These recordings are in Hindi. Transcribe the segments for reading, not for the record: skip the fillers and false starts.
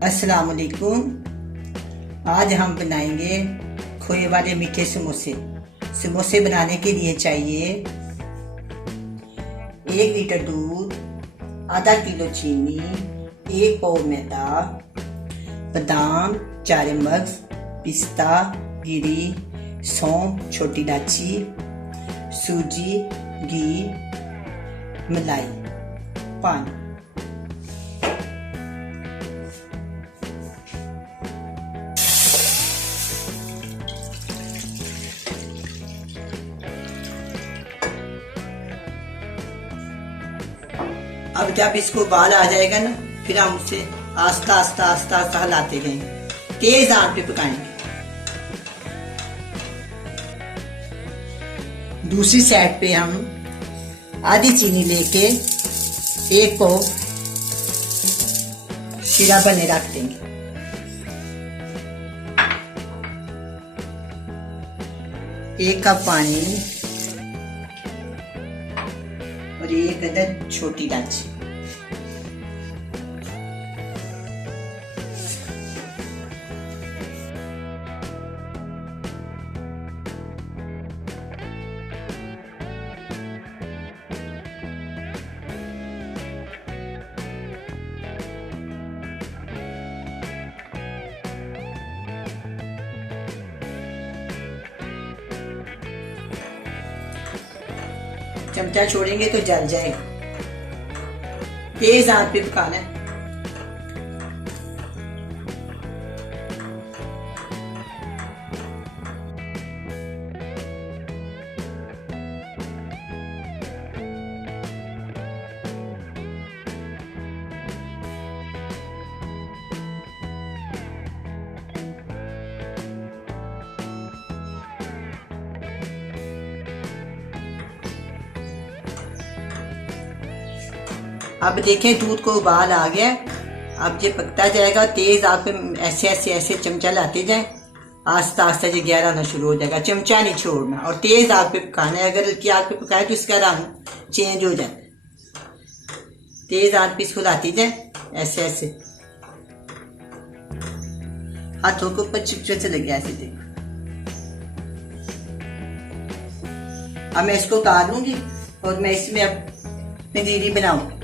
अस्सलाम वालेकुम। आज हम बनाएंगे खोए वाले मीठे समोसे। समोसे बनाने के लिए चाहिए 1 लीटर दूध, आधा किलो चीनी, 1 पाव मैदा, बादाम 4 मगज, पिस्ता, गिरी, सौंफ, छोटी इलायची, सूजी, घी, मलाई, पानी। अब जब इसको उबाल आ जाएगा ना, फिर हम उसे आस्ता आस्ता आस्ता आस्ता हिलाते जाएंगे, तेज आंच पे पकाएंगे। दूसरी साइड पे हम आधी चीनी लेके 1 पाव शीरा बने रख देंगे। एक कप पानी और 1 अदद छोटी इलायची। चमचा छोड़ेंगे तो जल जाएगा। तेज आंच पे पकाना है। अब देखें दूध को उबाल आ गया। अब ये पकता जाएगा। तेज आंच पे ऐसे ऐसे ऐसे चमचा लाते जाएं, आस्ता आस्ता ये गहरा होना शुरू हो जाएगा। चमचा नहीं छोड़ना और तेज आंच पे पकाना है। अगर हल्की आंच पे पकाए तो इसका रंग चेंज हो जाता है। तेज आंच पे इसको लाती जाए ऐसे ऐसे, हाथों के ऊपर चिपचिप से लगे ऐसे। देखो अब मैं इसको उतार लूंगी और मैं इसमें अब पंजीरी बनाऊंगी।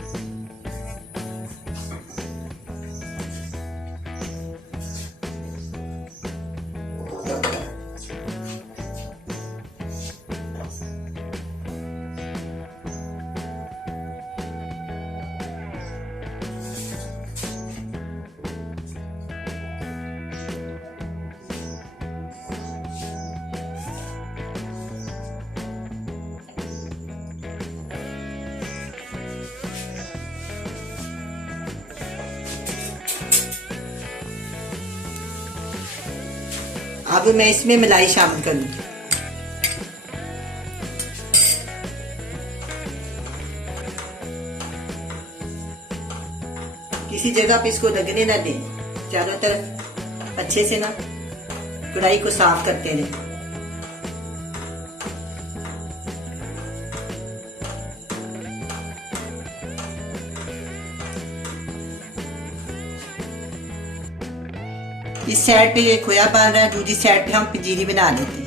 अब मैं इसमें मलाई शामिल करूंगी। किसी जगह पे इसको लगने ना दें। चारों तरफ अच्छे से ना कढ़ाई को साफ करते रहें। इस साइड पे ये खोया बन रहा है, दूसरी साइड पे हम पंजीरी बना लेते हैं।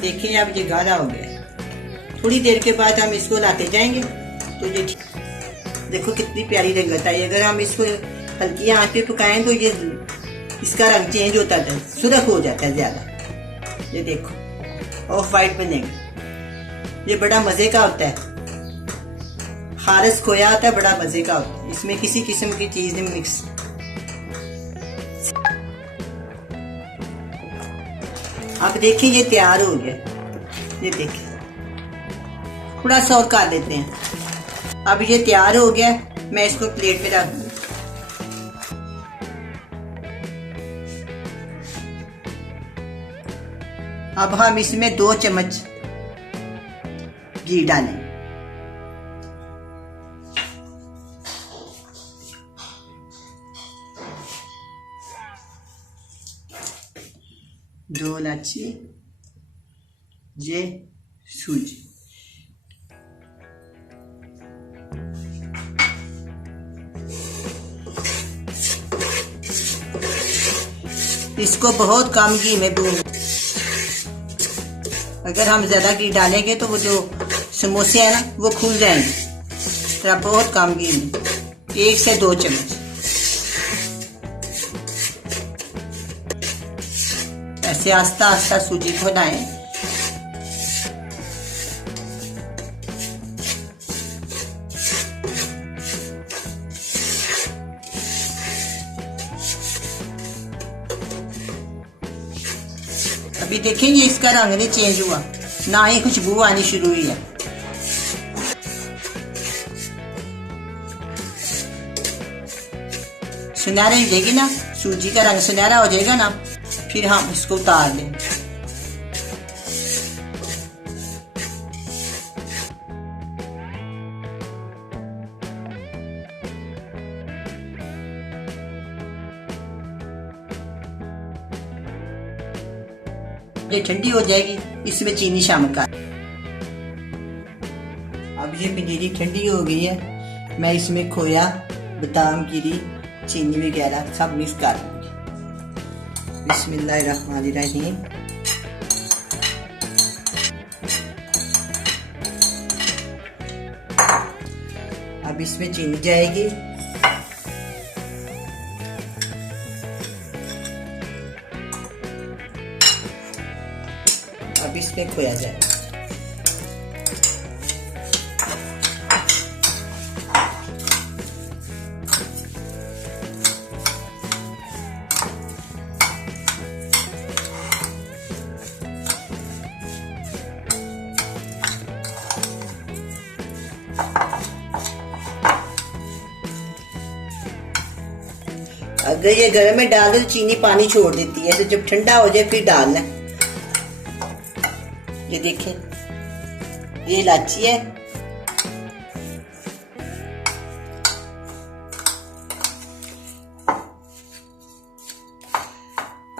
देखिए अब ये गाढ़ा हो गया। थोड़ी देर के बाद हम इसको लाते जाएंगे तो ये देखो कितनी प्यारी रंगत आई। अगर हम इसको हल्की आंच पे पकाएं तो ये इसका रंग चेंज होता है, सुर्ख हो जाता है ज्यादा। ये देखो ऑफ वाइट बनेगा। ये बड़ा मजे का होता है। खालिस खोया आता है, बड़ा मजे का होता है। इसमें किसी किस्म की चीज नहीं मिक्स। अब देखिए ये तैयार हो गया। ये देखिए थोड़ा सा और कर लेते हैं। अब ये तैयार हो गया। मैं इसको प्लेट में रख दूंगी। अब हम इसमें 2 चम्मच घी डालें। दो इलायची, ये सूजी। इसको बहुत कम घी में भून, अगर हम ज़्यादा घी डालेंगे तो वो जो समोसे हैं ना वो खुल जाएंगे। तो बहुत कम घी में 1 से 2 चम्मच ऐसे आस्ता आस्ता सूजी को बनाएं। अभी देखेंगे इसका रंग नहीं चेंज हुआ, ना ही खुशबू आनी शुरू हुई है। सुनहरी हो जाएगी ना, सूजी का रंग सुनहरा हो जाएगा ना, फिर हम इसको उतार लें। ये ठंडी हो जाएगी, इसमें चीनी शामिल कर। अब ये पंजीरी ठंडी हो गई है, मैं इसमें खोया, बादाम गिरी, चीनी वगैरह सब मिक्स कर लूँगी। बिस्मिल्लाहिर्रहमानिर्रहीम। अब इसमें चीनी जाएगी, अब इसमें खोया जाएगा। अगर ये गर्म में डाल दो तो चीनी पानी छोड़ देती है, तो जब ठंडा हो जाए फिर डालना। ये देखें, ये इलायची है,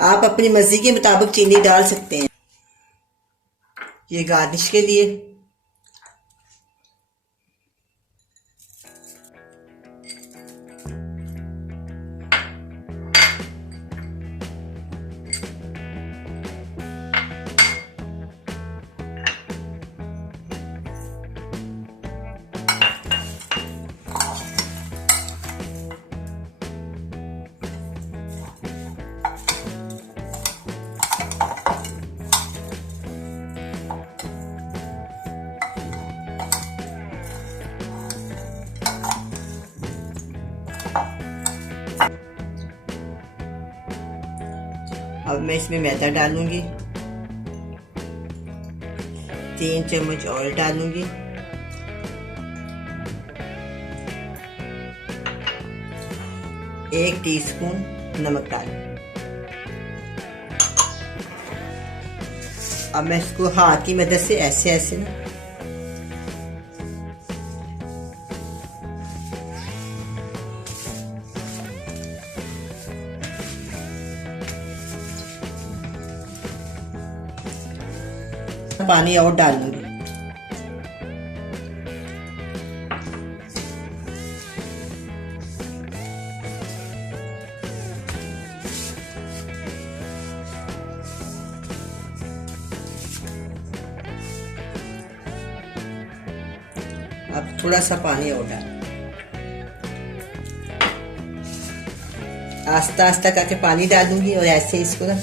आप अपनी मर्जी के मुताबिक चीनी डाल सकते हैं। ये गार्निश के लिए। अब मैं इसमें मैदा डालूंगी, 3 चम्मच ऑयल डालूंगी, एक टीस्पून नमक डालूंगी। अब मैं इसको हाथ की मदद से ऐसे ऐसे ना पानी और डाल दूंगी। अब थोड़ा सा पानी और डाल, आस्ता आस्ता करके पानी डालूंगी और ऐसे इसको ना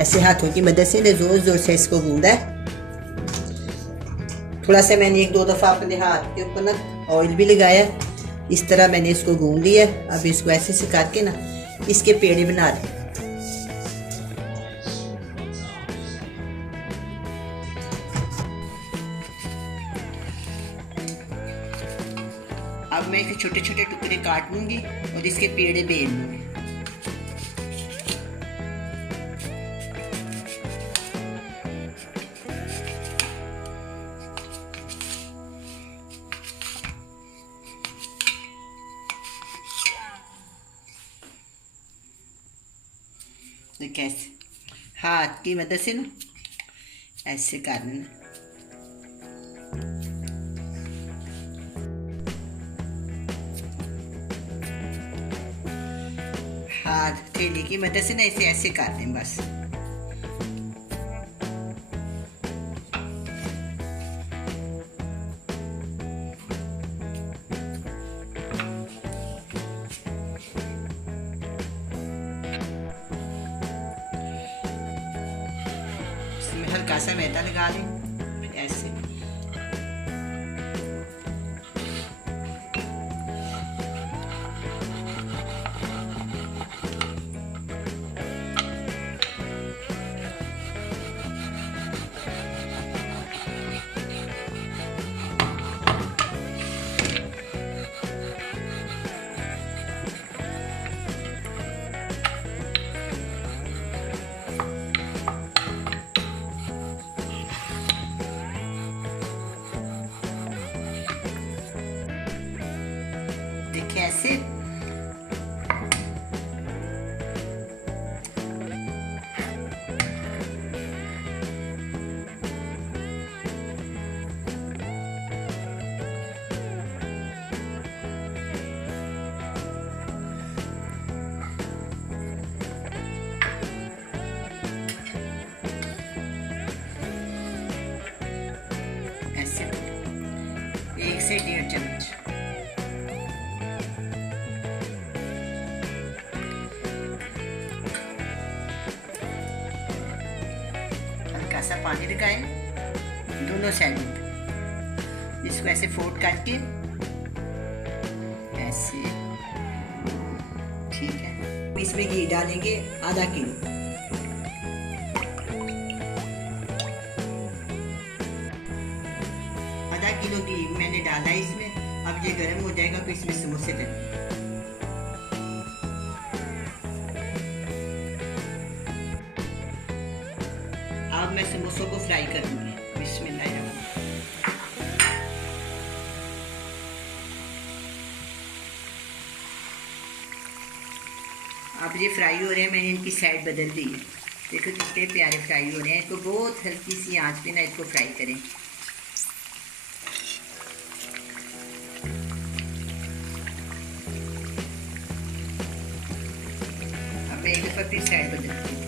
ऐसे हाथों की मदद से जोर जोर से इसको गूंदा है। थोड़ा सा मैंने 1-2 दफा अपने हाथ के ऊपर ना ऑयल भी लगाया, इस तरह मैंने इसको गूंद लिया। अब इसको ऐसे से करके ना इसके पेड़े बना लें। अब मैं इसे छोटे छोटे टुकड़े काट लूंगी और इसके पेड़े बेल लूंगी। तो कैसे हाथ की मदद से ना ऐसे कर लेना। हाथ थैली की मदद से ना इसे ऐसे काट दें बस। इसमें हल्का सा मैदा लगा दें ऐसे। देखिए ऐसे। ऐसे 1 से 1.5 चम्मच। हल्का सा पानी लगाएं दोनों साइड में। इसको ऐसे फोल्ड करके ऐसे, ठीक है। इसमें घी डालेंगे आधा किलो। आधा किलो घी मैंने डाला है इसमें। अब ये गर्म हो जाएगा तो इसमें समोसे डालेंगे। अब मैं समोसों को फ्राई करूंगी। बिस्मिल्लाह। अब ये फ्राई हो रहे हैं, मैंने इनकी साइड बदल दी है। देखो कितने प्यारे फ्राई हो रहे हैं। तो बहुत हल्की सी आंच पे ना इसको फ्राई करें। अब मैं एक दफा फिर साइड बदलती हूँ।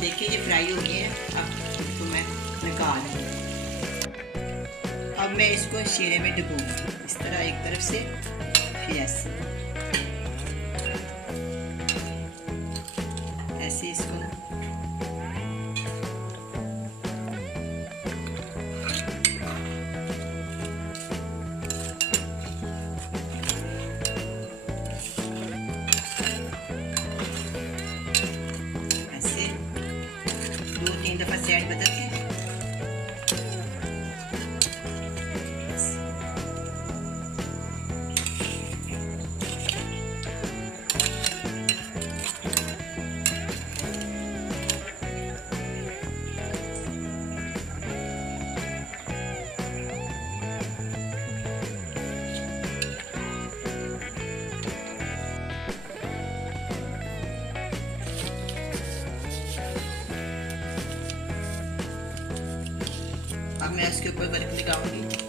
देखिए ये फ्राई हो गए हैं। अब इसको मैं निकाल लूँ। अब मैं इसको शीरे में डुबोऊंगी इस तरह, एक तरफ से फिर ऐसे ऐसे इसको ऐसे 2-3 दफा साइड बदल के अब मैं इसके ऊपर बर्फ लगाऊंगी।